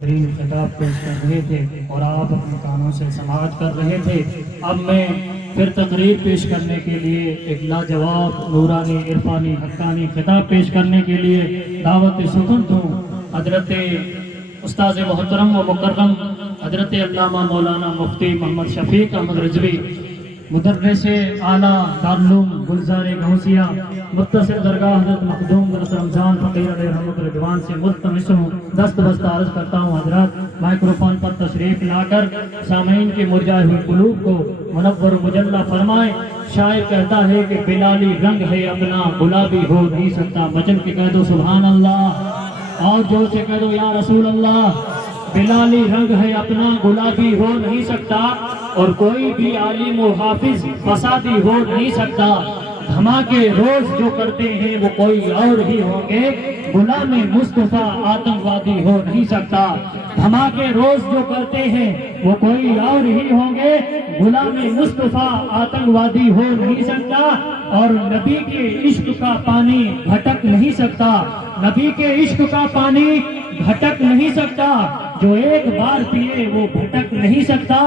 ترین خطاب پیش کر رہے تھے اور آپ اپنے کانوں سے سماعت کر رہے تھے۔ اب میں پھر تقریر پیش کرنے کے لیے ایک لاجواب نورانی عرفانی حقانی خطاب پیش کرنے کے لیے دعوت سخن ہوں حضرت استاذ محترم و مکرم حضرت علامہ مولانا مفتی محمد شفیق احمد رضوی مدرس اعلیٰ دارالعلوم گلزار غوثیہ متصل درگاہ حضرت مخدوم درس رمضان فقیر علیہ رحمۃ الرضوان سے ملتمس ہوں، دست بست عرض کرتا ہوں حضرات مائکروفون پر تشریف لا کر سامعین کے مرجائے ہوئے قلوب کو منور و مجلہ فرمائیں۔ شاعر کہتا ہے کہ بلالی رنگ ہے اپنا گلابی ہو نہیں سکتا، مچل کے کہہ دو سبحان اللہ، اور جوش سے کہہ دو یا رسول اللہ۔ بلالی رنگ ہے اپنا گلابی ہو نہیں سکتا، اور کوئی بھی عالم و حافظ فسادی ہو نہیں سکتا۔ دھماکے روز جو کرتے ہیں وہ کوئی اور ہی ہوں گے، غلام مصطفیٰ آتنکوادی ہو نہیں سکتا۔ دھماکے روز جو کرتے ہیں وہ کوئی اور ہی ہوں گے، غلام مصطفیٰ آتنکوادی ہو نہیں سکتا۔ اور نبی کے عشق کا پانی بھٹک نہیں سکتا، نبی کے عشق کا پانی بھٹک نہیں سکتا، جو ایک بار پیے وہ بھٹک نہیں سکتا۔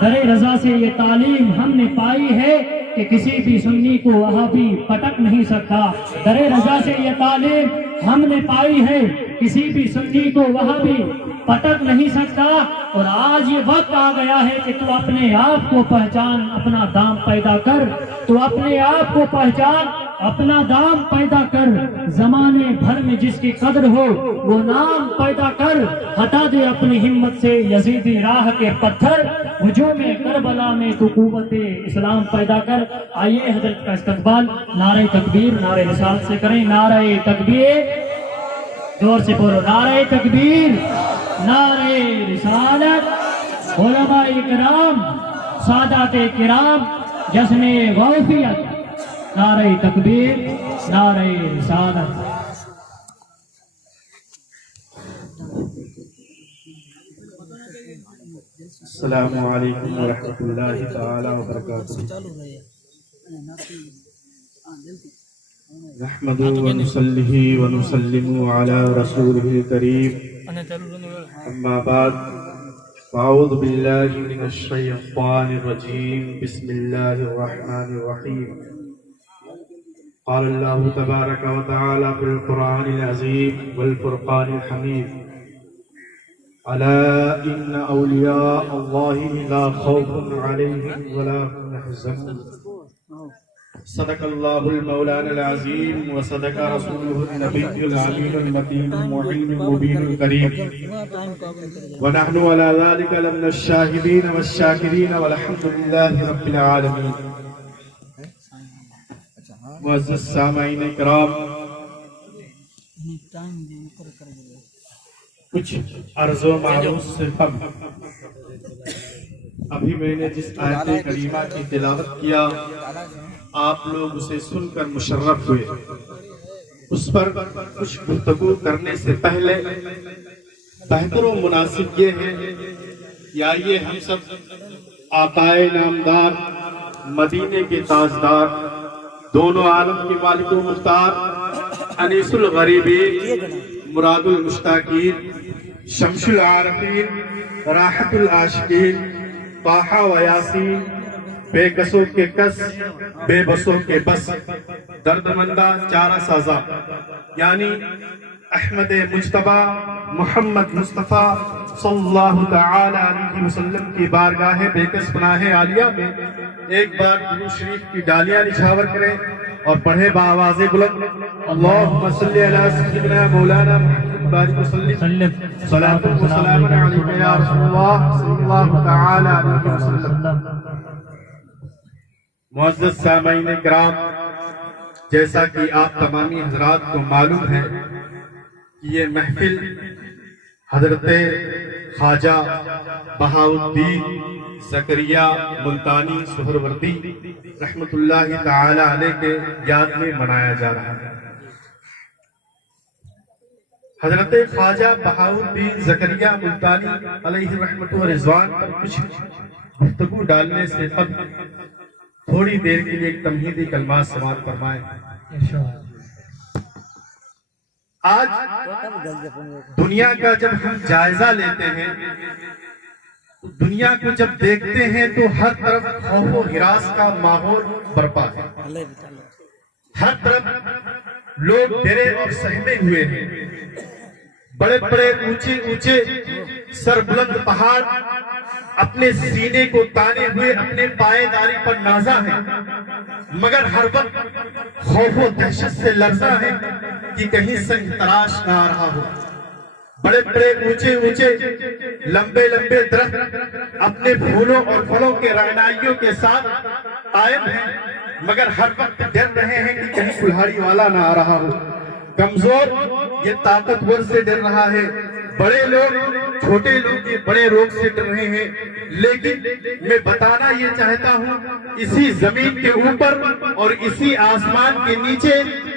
در رضا سے یہ تعلیم ہم نے پائی ہے کہ کسی بھی سنی کو وہابی پٹک نہیں سکتا۔ در رضا سے یہ تعلیم ہم نے پائی ہے، کسی بھی سنی کو وہابی پٹک نہیں سکتا۔ اور آج یہ وقت آ گیا ہے کہ تو اپنے آپ کو پہچان، اپنا دام پیدا کر، تو اپنے آپ کو پہچان، اپنا دام پیدا کر۔ زمانے بھر میں جس کی قدر ہو وہ نام پیدا کر، ہٹا دے اپنی ہمت سے یزیدی راہ کے پتھر، ہجوم کربلا میں تو قوت اسلام پیدا کر۔ آئیے حضرت کا استقبال نعرہ تکبیر نعرہ رسالت سے کریں۔ نعرہ تکبیر، زور سے بولو، نعرہ تکبیر، نعرہ رسالت، علماء کرام، سادات کرام، جشن غوثیت، نعرہ تکبیر، نعرہ رسالت۔ السلام علیکم ورحمۃ اللہ تعالی وبرکاتہ۔ نحمدہ ونصلی ونسلم علی رسولہ الکریم، اما بعد، اعوذ باللہ من الشیطان الرجیم، بسم اللہ الرحمن الرحیم۔ قال اللہ تبارک و تعالی فی القرآن العظیم والفرقان الحمید، ألا إن أولياء الله لا خوف عليهم ولا هم يحزنون۔ صدق الله المولانا العظيم وصدق رسوله النبي الأمين المتين المعين المبين الكريم، ونحن على ذلك لمن الشاهدين والشاكرين والحمد لله رب العالمين۔ معزز سامعین کرام، کچھ عرض و معروض سے قبل ابھی میں نے جس آیت کریمہ کی تلاوت کیا، آپ لوگ اسے سن کر مشرف ہوئے۔ اس پر کچھ گفتگو کرنے سے پہلے بہتر و مناسب یہ ہے کہ آئیے ہم سب آقائے نامدار، مدینے کے تاجدار، دونوں عالم کے مالک و مختار، انیس الغریبین، مراد المشتاقین، شمس العارفین، راحت العاشقین، طٰہٰ و یاسین، بے کسوں کے کس، بے بسوں کے بس، درد مندہ چارہ سازا، یعنی احمد مجتبیٰ محمد مصطفیٰ صلی اللہ تعالی علیہ وسلم کی بارگاہ بے کس پناہ عالیہ میں ایک بار درود شریف کی ڈالیاں نچھاور کریں اور پڑھے بآواز بلند، اللہم صلی علی سیدنا مولانا محمد بارک وسلم، صلاۃ و سلام علیک یا رسول اللہ صلی اللہ تعالی علیہ وسلم۔ معزز سامعین کرام، جیسا کہ آپ تمامی حضرات کو معلوم ہے کہ یہ محفل حضرت خواجہ بہاؤالدین زکریا ملتانی سہروردی رحمت اللہ تعالی علیہ کے یاد میں منایا جا رہا ہے۔ حضرت خواجہ بہاؤالدین زکریا ملتانی علیہ رحمت و رضوان پر کچھ گفتگو ڈالنے سے قبل تھوڑی دیر کے لیے ایک تمہیدی کلمات سماعت فرمائیں۔ آج دنیا کا جب ہم جائزہ لیتے ہیں، دنیا کو جب دیکھتے ہیں تو ہر طرف خوف و ہراس کا ماحول برپا ہے، ہر طرف لوگ ڈرے اور سہمے ہوئے ہیں، بڑے بڑے اونچے اونچے سر بلند پہاڑ اپنے سینے کو تانے ہوئے اپنے پائیداری پر نازا ہے، مگر ہر وقت خوف و دہشت سے لرزا ہے کہ کہیں سنگ تراش نہ آ رہا ہو۔ بڑے بڑے اونچے اونچے لمبے لمبے درخت اپنے پھولوں اور پھلوں کے رعنائیوں کے ساتھ قائم ہیں، مگر ہر وقت ڈر رہے ہیں کہ کہیں کلہاڑی والا نہ آ رہا ہو۔ کمزور یہ طاقتور سے ڈر رہا ہے، بڑے لوگ چھوٹے لوگ یہ بڑے روگ سے ڈر رہے ہیں۔ لیکن میں بتانا یہ چاہتا ہوں، اسی زمین کے اوپر اور اسی آسمان کے نیچے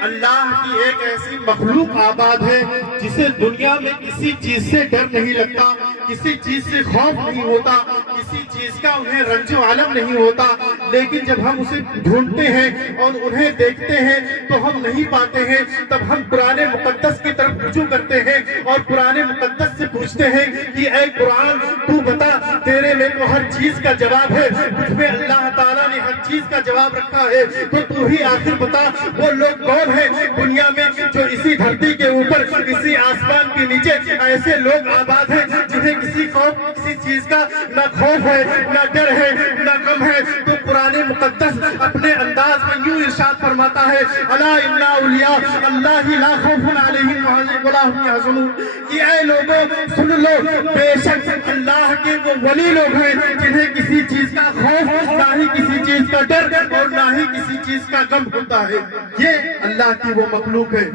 اللہ کی ایک ایسی مخلوق آباد ہے جسے دنیا میں کسی چیز سے ڈر نہیں لگتا، کسی چیز سے خوف نہیں ہوتا، کسی چیز کا انہیں رنج و علم نہیں ہوتا، لیکن جب ہم اسے ڈھونڈتے ہیں اور انہیں دیکھتے ہیں تو ہم نہیں پاتے ہیں، تب ہم قرآن مقدس کی طرف رجوع کرتے ہیں اور قرآن مقدس سے پوچھتے ہیں کہ اے قرآن تو بتا، تیرے میں تو ہر چیز کا جواب ہے، تجھ میں اللہ تعالیٰ نے ہر چیز کا جواب رکھا ہے، تو ہی آخر بتا وہ لوگ کون ہیں دنیا میں جو اسی دھرتی کے اوپر اسی آسمان کے نیچے ایسے لوگ آباد ہیں جنہیں کسی چیز کا نہ خوف ہے، نہ ڈر ہے، نہ غم ہے۔ تو قرآن مقدس اپنے انداز میں یوں ارشاد فرماتا ہے، الا ان اولیاء اللہ لا خوف علیہم ولا هم يحزنون، کہ اے لوگوں سن لو، بے شک اللہ کے وہ ولی لوگ ہیں جنہیں کسی چیز کا خوف، نہ ہی کسی چیز کا ڈر اور نہ ہی کسی چیز کا غم ہوتا ہے۔ یہ اللہ کی وہ مخلوق ہے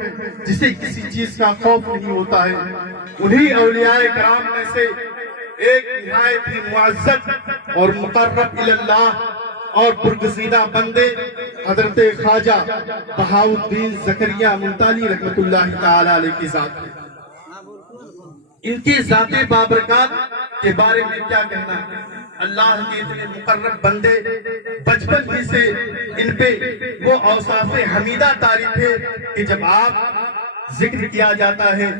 جسے کسی چیز کا خوف نہیں ہوتا ہے۔ انہی اولیاء کرام میں سے ایک نہایت ہی معزز اور مقرب اللہ اور برگزیدہ بندے حضرت خواجہ بہاؤالدین زکریا ملتانی رحمت اللہ تعالی علیہ کی ذات ہے۔ ان کی ذات بابرکات کے بارے میں کیا کہنا ہے؟ اللہ کے اتنے مقرب بندے، بچپن ہی سے ان پہ وہ اوصاف حمیدہ طاری تھے کہ جب آپ ذکر کیا جاتا ہے،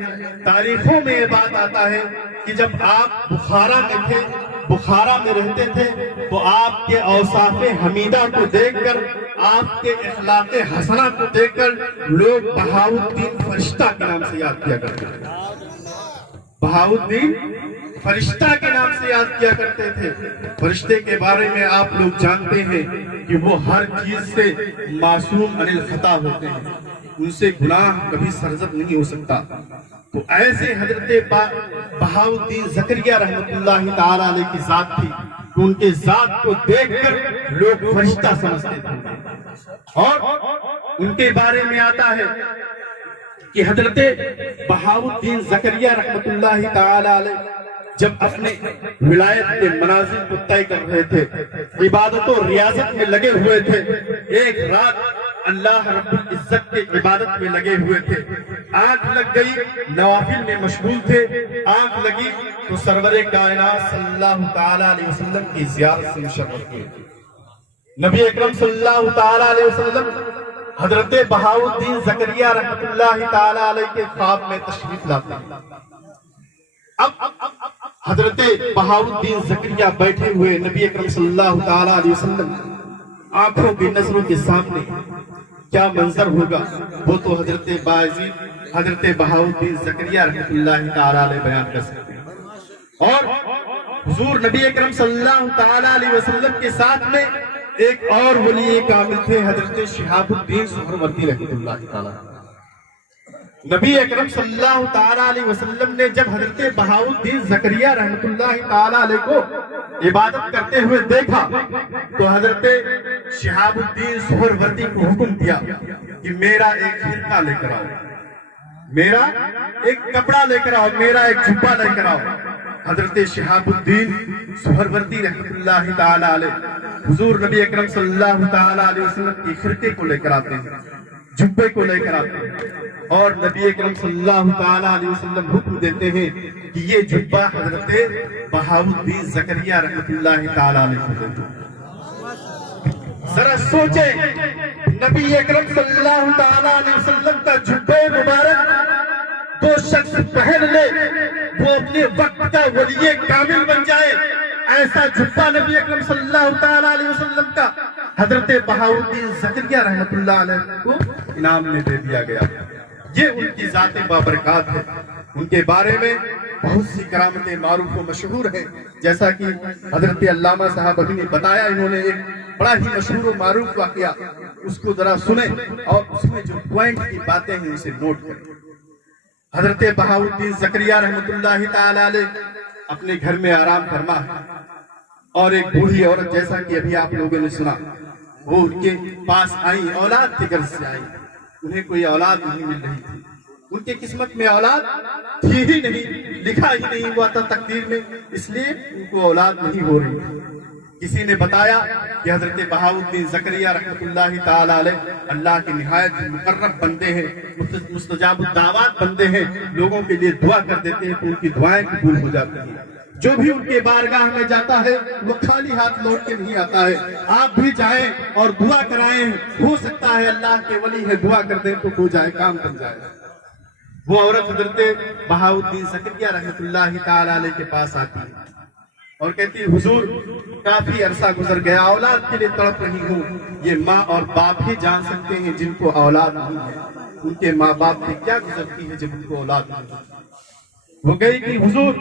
تاریخوں میں یہ بات آتا ہے کہ جب آپ بخارا میں تھے، بخارا میں رہتے تھے، تو آپ کے اوصاف حمیدہ کو دیکھ کر، آپ کے اخلاق حسنہ کو دیکھ کر لوگ بہاؤالدین فرشتہ کے نام سے یاد کیا کرتے تھے۔ بہاؤالدین فرشتہ کے نام سے یاد کیا کرتے تھے۔ فرشتے کے بارے میں آپ لوگ جانتے ہیں کہ وہ ہر چیز سے معصوم عن الخطا ہوتے ہیں، ان سے گناہ کبھی سرزد نہیں ہو سکتا۔ تو ایسے حضرت بہاؤالدین زکریا رحمت اللہ تعالی علیہ کی ذات تھی کہ ان کے ذات کو دیکھ کر لوگ فرشتہ سمجھتے تھے۔ اور ان کے بارے میں آتا ہے کہ حضرت بہاؤالدین زکریا رحمت اللہ تعالی علیہ جب اپنے ولایت کے منازل کو طے کر رہے تھے، عبادت و ریاضت میں لگے ہوئے تھے، ایک رات اللہ رب العزت کے عبادت میں لگے ہوئے تھے، آنکھ لگ گئی، نوافل میں مشغول تھے، آنکھ لگی تو سرور کائنات صلی اللہ تعالی علیہ وسلم کی زیارت سے مشرف ہوئے۔ نبی اکرم صلی اللہ تعالی علیہ وسلم حضرت بہاؤالدین زکریا رحمت اللہ تعالی علیہ کے خواب میں تشریف لاتے ہیں۔ اب حضرت بہاؤالدین زکریا بیٹھے ہوئے نبی اکرم صلی اللہ تعالی علیہ وسلم آنکھوں کی نظروں کے سامنے، کیا منظر ہوگا وہ تو حضرت باعزید حضرت بہاؤالدین زکریا رحمت اللہ تعالی علیہ بیان کر سکتے ہیں۔ اور حضور نبی اکرم صلی اللہ تعالی علیہ وسلم کے ساتھ میں ایک اور ولی کامل تھے، حضرت شہاب الدین سہروردی رحمت اللہ تعالی۔ نبی اکرم صلی اللہ تعالی علیہ وسلم نے جب حضرت بہاؤالدین زکریا رحمت اللہ تعالی علیہ کو عبادت کرتے ہوئے دیکھا تو حضرت شہاب الدین سہروردی کو حکم دیا کہ میرا ایک خرقہ لے کر آؤ، میرا ایک کپڑا لے کر آؤ، میرا ایک جھبا لے کر آؤ۔ حضرت شہاب الدین سہروردی رحمت اللہ تعالی علیہ حضور نبی اکرم صلی اللہ تعالی علیہ وسلم کی خرقے کو لے کر آتے ہیں، جھبے کو لے کر آتے ہیں، اور نبی اکرم صلی اللہ تعالی علیہ وسلم حکم دیتے ہیں کہ یہ جھبا حضرت بہاؤالدین زکریا رحمت اللہ تعالی علیہ کو دے دو۔ ذرا سوچیں، نبی اکرم صلی اللہ تعالی علیہ وسلم کا جھبے مبارک جو شخص پہن لے وہ اپنے وقت کا ولی کامل بن جائے، ایسا جبہ نبی اکرم صلی اللہ تعالی علیہ وسلم کا حضرت بہاؤالدین زکریا رحمۃ اللہ علیہ کو انعام میں دے دیا گیا۔ یہ ان کی ذات بابرکات ہے۔ ان کے بارے میں بہت سی کرامتیں معروف و مشہور ہیں، جیسا کہ حضرت علامہ صاحب ابھی نے بتایا۔ انہوں نے ایک بڑا ہی مشہور و معروف واقعہ، اس کو ذرا سنیں اور اس میں جو پوائنٹ کی باتیں ہیں اسے نوٹ کریں۔ حضرت بہاؤالدین زکریا رحمۃ اللہ تعالی علیہ اپنے گھر میں آرام فرما ہے، اور ایک بوڑھی عورت، جیسا کہ ابھی آپ لوگوں نے سنا، وہ ان کے پاس آئیں، اولاد کی غرض سے آئیں۔ انہیں کوئی اولاد نہیں مل رہی تھی، ان کی قسمت میں اولاد تھی ہی نہیں، لکھا ہی نہیں ہوا تھا تقدیر میں، اس لیے ان کو اولاد نہیں ہو رہی تھی۔ کسی نے بتایا کہ حضرت بہاؤالدین زکریا رحمۃ اللہ تعالی علیہ اللہ کے نہایت مقرب بندے ہیں، مستجاب الدعوات بندے ہیں، لوگوں کے لیے دعا کر دیتے ہیں تو ان کی دعائیں قبول ہو جاتی ہیں۔ جو بھی ان کے بارگاہ میں جاتا ہے وہ خالی ہاتھ لوٹ کے نہیں آتا ہے۔ آپ بھی جائیں اور دعا کرائیں، ہو سکتا ہے اللہ کے ولی ہے، دعا کر دیں تو ہو جائے، کام بن جائے۔ وہ عورت حضرت بہاؤالدین زکریا رحمۃ اللہ تعالی علیہ کے پاس آتی ہے اور کہتی، حضور کافی عرصہ گزر گیا، اولاد کے لیے تڑپ رہی ہوں۔ یہ ماں اور باپ ہی جان سکتے ہیں جن کو اولاد نہیں ہے، ان کے ماں باپ کی کیا گزرتی ہے جب ان کو اولاد نہیں ہے۔ وہ گئی کہ حضور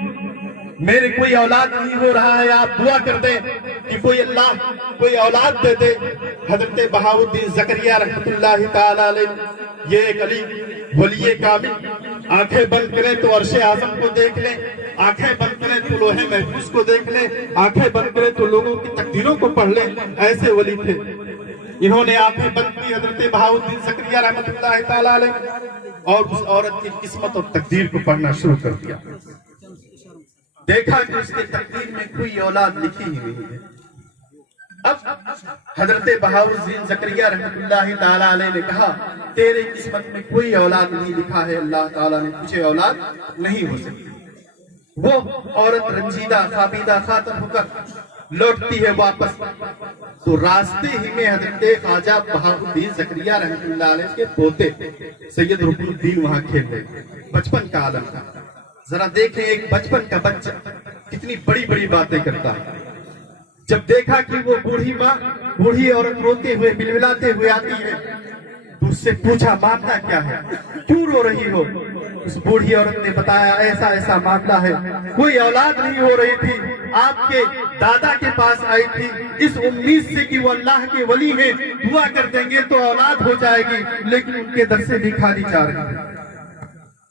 میرے کوئی اولاد نہیں ہو رہا ہے، آپ دعا کر دیں کہ کوئی اللہ کوئی اولاد دے دے۔ حضرت بہاؤالدین زکریا رحمۃ اللہ تعالی علیہ، یہ ایک علی ولی کامل، آنکھیں بند کریں تو عرش اعظم کو دیکھ لیں، آنکھیں بند کریں تو لوح محفوظ کو دیکھ لیں، آنکھیں بند کریں تو لوگوں کی تقدیروں کو پڑھ لیں، ایسے ولی تھے۔ انہوں نے آنکھیں بند کی حضرت بہاؤالدین زکریا رحمۃ اللہ تعالی علیہ، اور اس عورت کی قسمت اور تقدیر کو پڑھنا شروع کر دیا۔ دیکھا کہ اس کے تقدیر میں کوئی اولاد لکھی ہی نہیں ہے۔ اب حضرت بہاؤالدین زکریا رحمۃ اللہ تعالی علیہ نے کہا، تیرے قسمت میں کوئی اولاد نہیں لکھا ہے، اللہ تعالیٰ نے تجھے اولاد نہیں ہو سکتی۔ وہ عورت رنجیدہ خوابیدہ خاطر ہو کر لوٹتی ہے واپس، تو راستے ہی میں حضرت خواجہ بہاؤالدین زکریا رحمۃ اللہ علیہ کے پوتے سید رکن الدین وہاں کھیل رہے تھے۔ بچپن کا عالم تھا، ذرا دیکھیں ایک بچپن کا بچہ کتنی بڑی بڑی باتیں کرتا ہے۔ جب دیکھا کہ وہ بوڑھی عورت روتے ہوئے بلبلاتے ہوئے آتی ہے تو اس سے پوچھا، معاملہ کیا ہے، کیوں رو رہی ہو؟ اس بوڑھی عورت نے بتایا، ایسا ایسا معاملہ ہے، کوئی اولاد نہیں ہو رہی تھی، آپ کے دادا کے پاس آئی تھی اس امید سے کہ وہ اللہ کے ولی ہیں، دعا کر دیں گے تو اولاد ہو جائے گی، لیکن ان کے در سے بھی خالی جا رہی ہے۔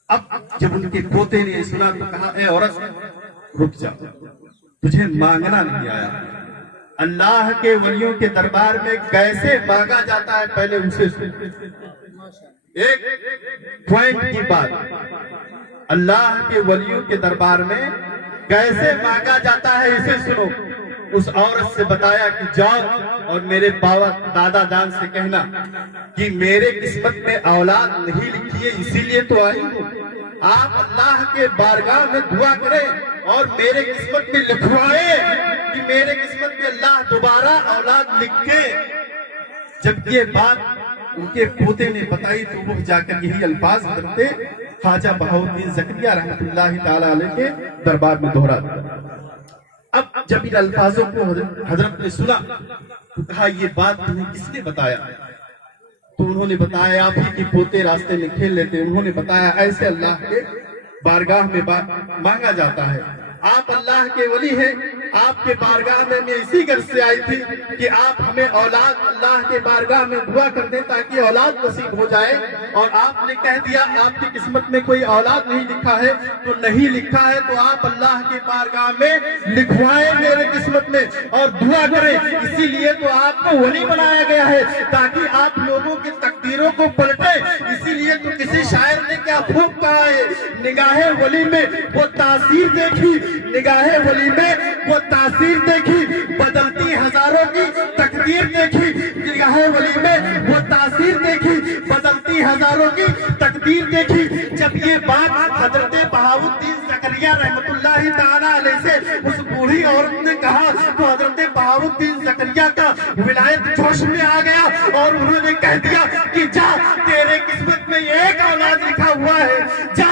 اب جب ان کے پوتے نے سنا تو کہا، اے عورت رک جا، تجھے مانگنا نہیں آیا، اللہ کے ولیوں کے دربار میں کیسے مانگا جاتا ہے پہلے اسے سن۔ ایک پوائنٹ کی بات، اللہ کے ولیوں کے دربار میں کیسے مانگا جاتا ہے اسے سنو۔ اس عورت سے بتایا کہ جاؤ اور میرے بابا دادا جان سے کہنا کہ میرے قسمت میں اولاد نہیں لکھی ہے، اسی لیے تو آئی ہوں، آپ اللہ کے بارگاہ میں دعا کریں اور میرے قسمت میں لکھوائے کہ میرے قسمت میں اللہ دوبارہ اولاد لکھے۔ جب یہ بات ان کے پوتے نے بتائی تو وہ جا کر یہی الفاظ کرتے خواجہ بہاؤالدین زکریا رحمۃ اللہ تعالی علیہ کے دربار میں دہرا دیا۔ اب جب ان الفاظوں کو حضرت نے سنا تو کہا، یہ بات تمہیں کس نے بتایا؟ تو انہوں نے بتایا، آپ ہی کے پوتے راستے میں کھیل لیتے، انہوں نے بتایا ایسے اللہ کے بارگاہ میں مانگا جاتا ہے، آپ اللہ کے ولی ہیں، آپ کے بارگاہ میں میں اسی غرض سے آئی تھی کہ آپ ہمیں اولاد اللہ کے بارگاہ میں دعا کر دیں تاکہ اولاد نصیب ہو جائے، اور آپ نے کہہ دیا آپ کی قسمت میں کوئی اولاد نہیں لکھا ہے، تو نہیں لکھا ہے تو آپ اللہ کے بارگاہ میں لکھوائیں میرے قسمت میں اور دعا کریں، اسی لیے تو آپ کو ولی بنایا گیا ہے تاکہ آپ لوگوں کی تقدیروں کو پلٹیں۔ اسی لیے تو کسی شاعر نے کیا خوب کہا ہے، نگاہ ولی میں وہ تاثیر دیکھی، نگاہ ولی میں وہ تاثیر دیکھی، بدلتی ہزاروں کی تقدیر دیکھی، نگاہ ولی میں وہ تاثیر دیکھی، بدلتی ہزاروں کی تقدیر دیکھی۔ جب یہ بات حضرت بہاؤالدین زکریا رحمۃ اللہ تعالی علیہ سے اس بوڑھی عورت نے کہا تو حضرت بہاؤالدین زکریا کا ولایت جوش میں آ گیا اور انہوں نے کہہ دیا کہ جا، تیرے قسمت میں ایک اولاد لکھا ہوا ہے، جا